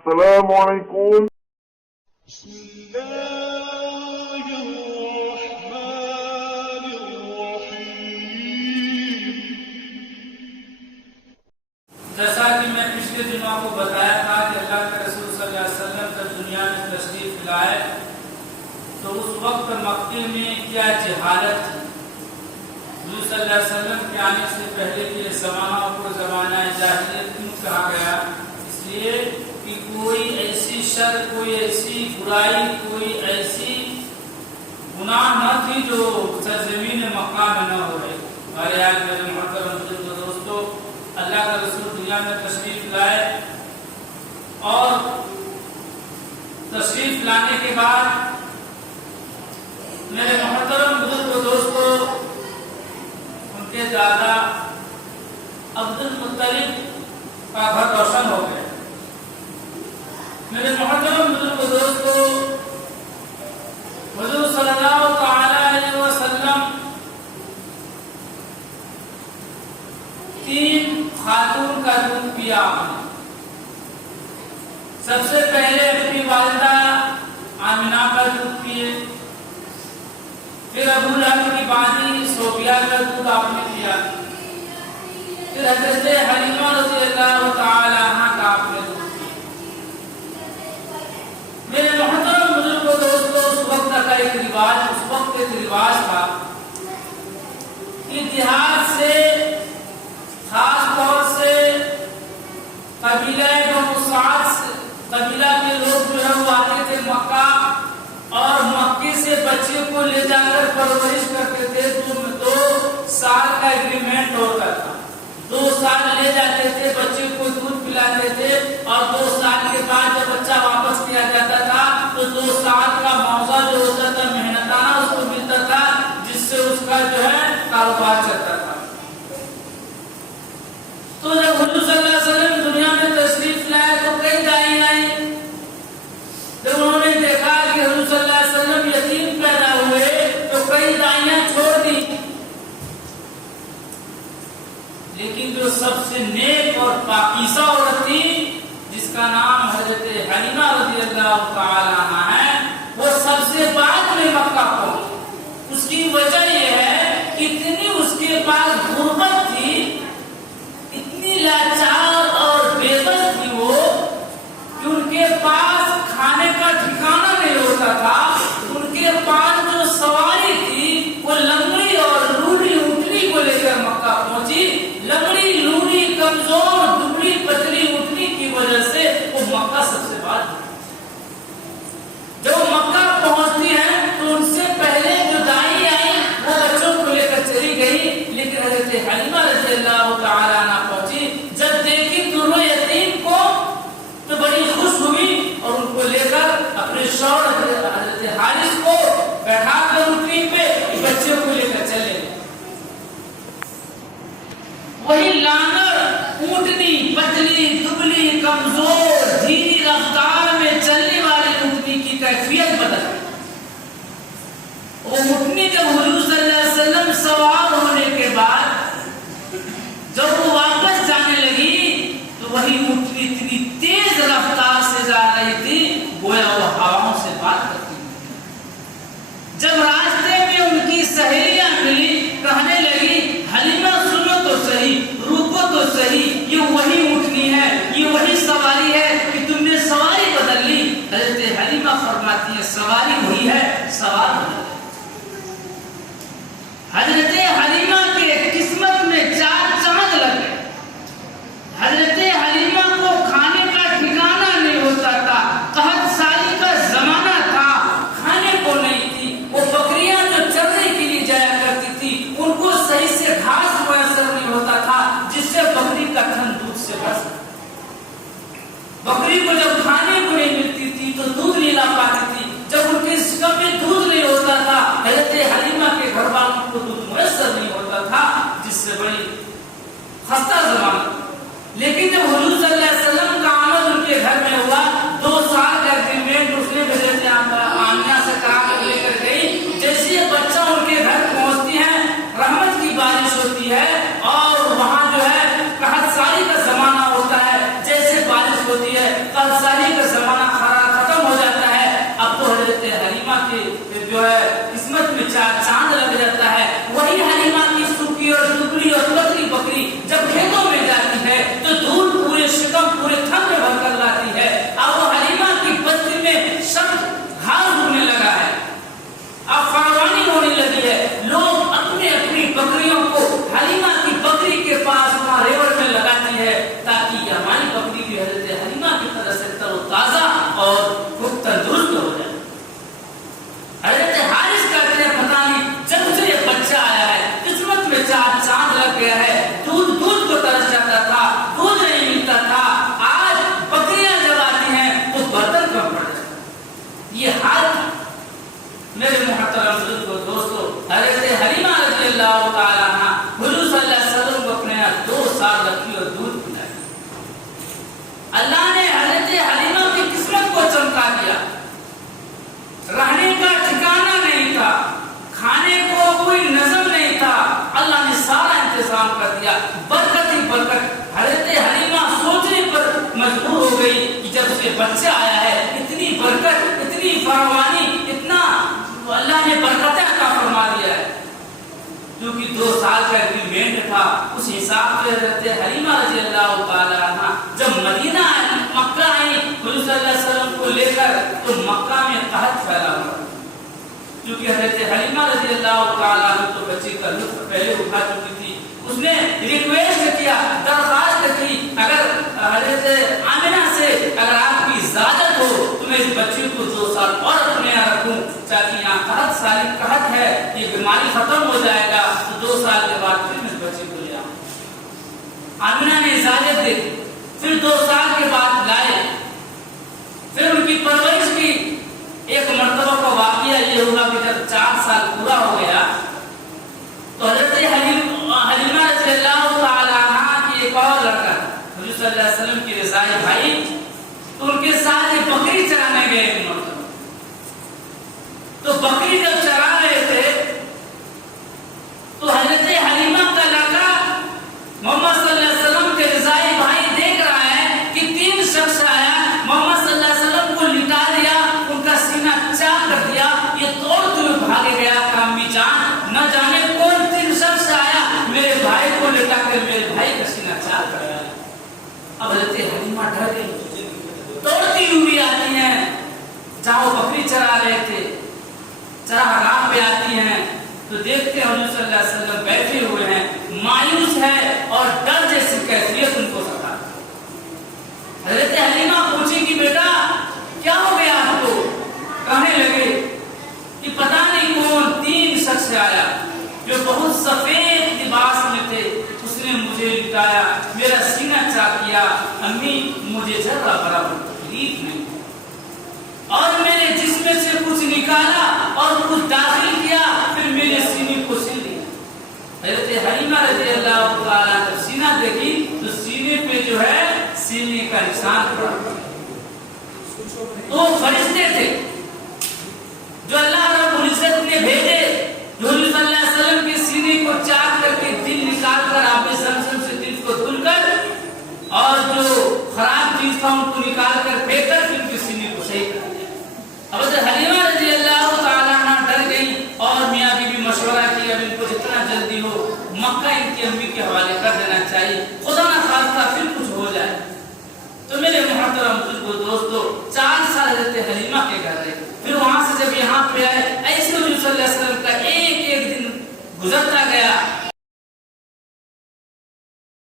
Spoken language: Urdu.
السلام علیکم. بسم الله الرحمن الرحیم. جیسا کہ میں پچھلے دنوں کو بتایا تھا کہ اللہ کے رسول صلی اللہ علیہ وسلم جب دنیا میں تشریف لائے تو اس وقت مکے میں کیا جہالت تھی. حضور صلی اللہ علیہ وسلم کے آنے سے پہلے کے زمانہ کو زمانہ جاہلیت کیوں کہا گیا؟ اس لیے کہ کوئی ایسی شر، کوئی ایسی برائی، کوئی ایسی گناہ نہ تھی جو سرزمین مکہ میں نہ ہو رہی. ہمارے آج میرے محترم دوستو، اللہ کا رسول دنیا میں تشریف لائے اور تشریف لانے کے بعد میرے محترم بزرگ دوستو، ان کے دادا عبد المطلب کا گھر روشن ہو گیا. میرے محترم بزرگ دوستو، حضور صلی اللہ تعالی علیہ وسلم 3 خاتون کا دودھ پیا. سب سے پہلے اپنی والدہ آمنہ کا دودھ پیے، پھر ابو لہب کی بانی صوفیہ کا دودھ آپ نے پیا، پھر حضرت حلیمہ رضی اللہ تعالی عنہ کا آپ نے دودھ پیا. میرے محترم بزرگ دوستو، اس وقت کا ایک رواج تھا کہ دیہات سے، خاص طور سے قبیلہ بنو سعد قبیلہ کے لوگ جو ہے وہ آتے تھے مکہ، اور مکے سے بچے کو لے جا کر پرورش کرتے تھے. 2 سال کا ایگریمنٹ ہوتا تھا. 2 سال لے جاتے تھے، بچے کو دودھ پلاتے تھے، اور 2 سال کے بعد جب بچہ واپس کیا جاتا تھا تو 2 سال کا معاوضہ جو ہوتا تھا محنتانہ اس کو ملتا تھا، جس سے اس کا جو ہے کاروبار چلتا تھا. تو جب حضور صلی اللہ علیہ وسلم دنیا میں تشریف لائے تو کئی دائی آئے. جب انہوں نے دیکھا کہ حضور صلی اللہ علیہ وسلم یتیم پیدا ہوئے تو کئی دائیاں چھوڑ دی، لیکن جو سب سے نیک اور پاکیزہ عورت تھی جس کا نام حضرت حلیمہ رضی اللہ تعالی عنہ ہے، وہ سب سے بعد میں مکہ پہنچی. اس کی وجہ یہ ہے کہ اتنی اس کے پاس غربت تھی، اتنی لاچار اور بے بس تھی وہ، کہ ان کے پاس کھانے کا ٹھکانہ نہیں ہوتا تھا. ان کے پاس جو سواری تھی وہ لنگڑی اور لوڑی اونٹنی کو لے کر مکہ پہنچی. لنگڑی لوڑی کمزور دبلی پتلی اونٹنی کی وجہ سے وہ مکہ سب سے بعد. جب مکہ پہنچتی ہے تو ان سے پہلے جو دائی آئی وہ بچوں کو لے کر چلی گئی، لیکن حضرت حلیمہ رضی اللہ تعالی عنہ پہنچی. جب دیکھی دونوں یتیم کو تو بڑی خوش ہوئی اور ان کو لے کر اپنے شوہر حضرت حارث کو بیٹھا کر اونٹنی پہ بچوں کو لے کر چلے. وہی لانگڑ اونٹنی پتلی دبلی کمزور دھیمی رفتار میں چلنے والی اونٹنی کی کیفیت بدل گئی. وہ اونٹنی جب حضور صلی اللہ علیہ وسلم سوار ہونے کے بعد جب وہ واپس جانے لگی تو وہی اونٹنی اتنی تیز رفتار سے جا رہی تھی گویا وہ ہواؤں سے بات کرتی تھی. جب راستے میں ان کی سہیلیاں ملی، کہنے لگی حلیمہ سنو تو صحیح، رکو تو صحیح، یہ وہی اونٹنی ہے، یہ وہی سواری ہے کہ تم نے سواری بدل لی. حضرت حلیمہ فرماتی ہے سواری وہی ہے، سوار بدل. حضرت حلیمہ کے قسمت میں 4 چمک لگ گئے. حضرت حلیمہ کو کھانے کا ٹھکانہ نہیں ہوتا تھا، قحط سالی کا زمانہ تھا، کھانے کو نہیں تھی. وہ بکریاں جو چرنے کے لیے جایا کرتی تھی ان کو صحیح سے گھاس میسر نہیں ہوتا تھا جس سے بکری کا تھن دودھ سے بھر سکے. بکری کو جب کھانے کو نہیں ملتی تھی تو دودھ نہیں لا پاتی تھی. جب ان کے سکم میں دودھ نہیں ہوتا تھا، حضرت حلیمہ کے گھر والوں کو دودھ میسر نہیں ہوتا تھا، جس سے بڑی خستہ زمانہ. لیکن جب حضور صلی اللہ علیہ وسلم کا آمد ان کے گھر میں ہوا، 2 سال کا ایگریمنٹ اس نے حضرت آمنہ سے کرا کر لے کر گئی. جیسے یہ بچہ ان کے گھر پہنچتی ہے، رحمت کی بارش ہوتی ہے اور وہاں جو ہے قحط سالی کا زمانہ ہوتا ہے. جیسے بارش ہوتی ہے قحط سالی جو ہے قسمت میں چار چاند لگ جاتا ہے. وہی حلیمہ کی سوکھی اور ٹکڑی اور پتلی بکری جب کھیتوں میں جاتی ہے تو دودھ پورے شکم پورے تھن میں بھر کر لاتی ہے. اب وہ حلیمہ کی بستی میں سب گھاس ہونے لگا ہے, اب فراوانی ہونے لگی ہے. لوگ اپنی اپنی بکریوں کو حلیمہ کی بکری کے پاس وہاں ریوڑ میں لگاتی ہے تاکہ یہ ہماری بکری بھی حضرت حلیمہ کی طرح سے تر و تازہ اور خوب تندرست ہو جائے. حضرت حارث کہتے ہیں پتہ نہیں جب سے یہ بچہ آیا ہے قسمت میں چار چاند لگ گیا ہے. دودھ کو ترس جاتا تھا, دودھ نہیں ملتا تھا, آج بکریاں جب آتی ہیں تو برتن کم پڑ جاتا. یہ حال میرے محترم بزرگوں دوستوں, حضرت حلیمہ رضی اللہ تعالیٰ عنہ حضور صلی اللہ علیہ وسلم کو اپنے یہاں 2 سال رکھی اور دودھ پلائی. اللہ نے حضرت حلیمہ کی قسمت کو چمکا دیا. رہنے کا ٹھکانہ نہیں تھا, کھانے کو کوئی نظم نہیں تھا, اللہ نے سارا انتظام کر دیا. برکت ہی برکت. حضرت حلیمہ سوچنے پر مجبور ہو گئی کہ جب سے بچہ آیا ہے اتنی برکت, اتنی فراوانی, اتنا اللہ نے برکتیں عطا فرما دیا ہے. کیونکہ 2 سال کا ایگریمنٹ تھا, اس حساب سے حضرت حلیمہ رضی اللہ تعالیٰ عنہ جب مدینہ مکہ آئی حضور صلی اللہ علیہ وسلم کو لے کر تو مکہ میں قحط پھیلا ہوا. کیونکہ حضرت حلیمہ رضی اللہ تعالیٰ عنہ تو بچے کا لطف پہلے اٹھا چکی تھی. اس نے ریکویسٹ کیا, درخواست کی, اگر حضرت آمنہ سے اگر آپ کی اجازت ہو تو میں اس بچے کو 2 سال اور اپنے یہاں رکھوں تاکہ یہاں قحط ہے, یہ بیماری ختم ہو جائے گا تو 2 سال کے بعد پھر میں اس بچے کو لے آؤں. آمنہ نے اجازت دی. پھر 2 سال کے بعد لائے, پھر ان کی پرورش کی. ایک مرتبہ کا واقعہ یہ ہوا کہ جب 4 سال پورا ہو گیا تو حضرت حلیمہ رضی اللہ تعالیٰ عنہ کی ایک اور لڑکا حضور صلی اللہ علیہ وسلم کی رضائی بھائی, تو ان کے ساتھ یہ بکری چرانے گئے ایک مرتبہ. تو بکری جب چرا رہے تھے تو حضرت حلیمہ کا لڑکا محمد صلی اللہ علیہ وسلم کے رضائی بھائی دیکھ رہا ہے کہ 3 شخص آیا, محمد صلی اللہ علیہ وسلم کو لٹا دیا, ان کا سینہ چاک کر دیا, یہ توڑتے ہوئے بھاگے گیا کہ امی جان نہ جانے کون 3 شخص آیا میرے بھائی کو لٹا کر میرے بھائی کا سینہ چاک کر دیا. اب حضرت حلیمہ ڈر گئی, توڑتی ہوئی آتی ہیں جہاں وہ بکری چرا رہے تھے, چراگاہ پہ آتی ہیں تو دیکھتے ہیں حضور صلی اللہ علیہ وسلم بیٹھے ہوئے ہیں, مایوس ہے اور ڈر جیسی کیفیت ان کو ستا. حضرت حلیمہ پوچھی کہ بیٹا کیا ہو گیا آپ کو؟ کہنے لگے کہ پتہ نہیں کون 3 شخص آیا جو بہت سفید لباس میں تھے, اس نے مجھے لٹایا, میرا سینہ چاک کیا, امی مجھے ذرا برابر تکلیف نہیں, اور میرے جسم سے کچھ نکالا اور کچھ داخل کیا, پھر میرے سینے کو سل دیا. حضرت حلیمہ رضی اللہ تعالیٰ جب سینہ دیکھی تو سینے پہ جو ہے سینے کا نشان پڑا. تو فرشتے تھے جو اللہ رب العزت نے بھیجے, حضور صلی اللہ علیہ وسلم کے سینے کو چاک کر کے دل نکال کر آب زمزم سے دل کو دھل کر اور جو خراب چیز تھا ان کو نکال کر پھینک کر پھر ان کے سینے کو صحیح کر دیا. اب حلیمہ رضی اللہ تعالیٰ عنہ ڈر گئی اور میاں بیوی مشورہ کی اب ان کو جتنا جلدی ہو مکہ ان کی امی کے حوالے کر دینا چاہیے, خدا نہ خواستہ پھر کچھ ہو جائے. تو میرے محترم بزرگوں دوستو 4 سال حضرت حلیمہ کے گھر رہے, پھر وہاں سے جب یہاں پہ آئے ایسے حضور صلی اللہ علیہ وسلم کا ایک دن گزرتا گیا